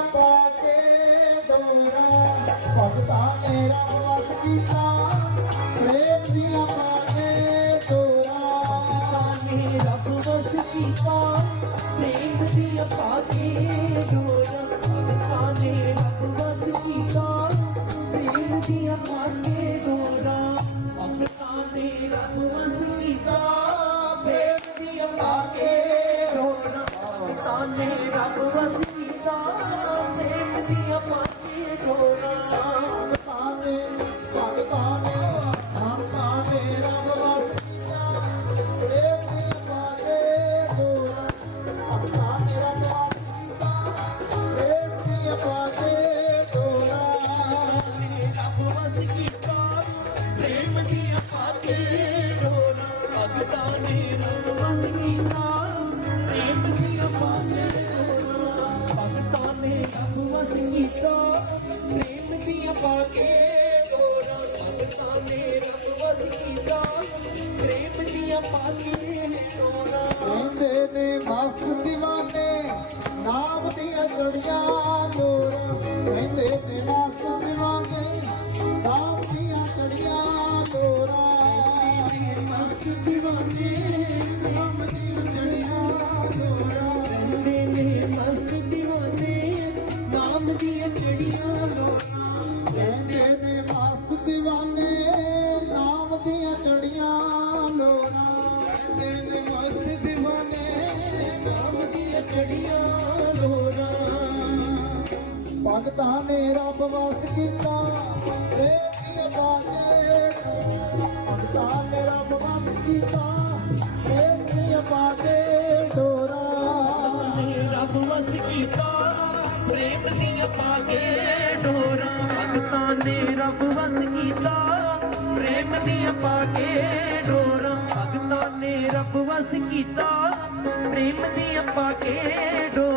ਦੀਆਂ ਪਾ ਕੇ ਡੋਰਾ ਭਗਤਾਂ ਨੇ ਵਸ ਕੀਤਾ। ਪ੍ਰੇਮ ਦੀਆਂ ਪਾ ਕੇ ਡੋਰਾ ਸਾਨੇ ਰੱਬ ਵਸ ਕੀਤਾ। ਪ੍ਰੇਮ ਦੀਆਂ ਪਾਕੇ ਡੋਰਾ ਸਾਨੇ ਰੱਬ ਵਸ ਕੀਤਾ। ਪ੍ਰੇਮ ਦੀਆਂ ਪਾਕੇ ਡੋਰਾ ਭਗਤਾਂ ਨੇ ਰੱਬ ਵਸ ਕੀਤਾ। ਪ੍ਰੇਮ ਦੀਆਂ ਪਾਕੇ ਡੋਰਾ ਭਗਤਾਂ ਨੇ ਪ੍ਰੇਮ ਦੀਆਂ ਕੀਤਾ ਪ੍ਰੇਮ ਦੀਆਂ ਪਾ ਕੇ ਡੋਰਾ ਸੰਤਾਂ ਨੇ ਰੱਬ ਕੀਤਾ ਪ੍ਰੇਮ ਦੀਆਂ ਪਾ ਕੇ ਡੋਰਾ ਕਹਿੰਦੇ ਨੇ ਮਸਤ دیਵਾਨੇ ਨਾਮ ਦੀਆਂ ਜੜੀਆਂ ਡੋਰਾ ਕਹਿੰਦੇ ਨੇ ਮਸਤ دیਵਾਨੇ ਨਾਮ ਦੀਆਂ ਜੜੀਆਂ ਡੋਰਾ ਮਸਤ دیਵਾਨੇ ਦੀਆਂ ਜਿਹੜੀਆਂ ਲੋਕਾਂ ਕਹਿੰਦੇ ਨੇ ਨਾਮ ਦੀਆਂ ਚੜੀਆਂ ਲੋਕਾਂ ਕਹਿੰਦੇ ਨੇ ਮਸਤ ਨਾਮ ਦੀਆਂ ਚੜੀਆਂ ਲੋਕਾਂ ਨੇ ਰੱਬ ਵਸ ਕੀਤਾ ਪ੍ਰੇਮ ਦੀਆਂ ਬਾਜੇ ਭਗਤਾਂ ਰੱਬ ਵਸ ਕੀਤਾ ਪਾ ਕੇ ਪਾਕੇ ਡੋਰਾਂ, ਭਗਤਾਂ ਨੇ ਰੱਬ ਵਸ ਕੀਤਾ, ਪ੍ਰੇਮ ਦੀਆਂ ਪਾ ਕੇ ਡੋਰਾਂ, ਭਗਤਾਂ ਨੇ ਰੱਬ ਵਸ ਕੀਤਾ, ਪ੍ਰੇਮ ਦੀਆਂ ਪਾਕੇ ਡੋਰਾਂ।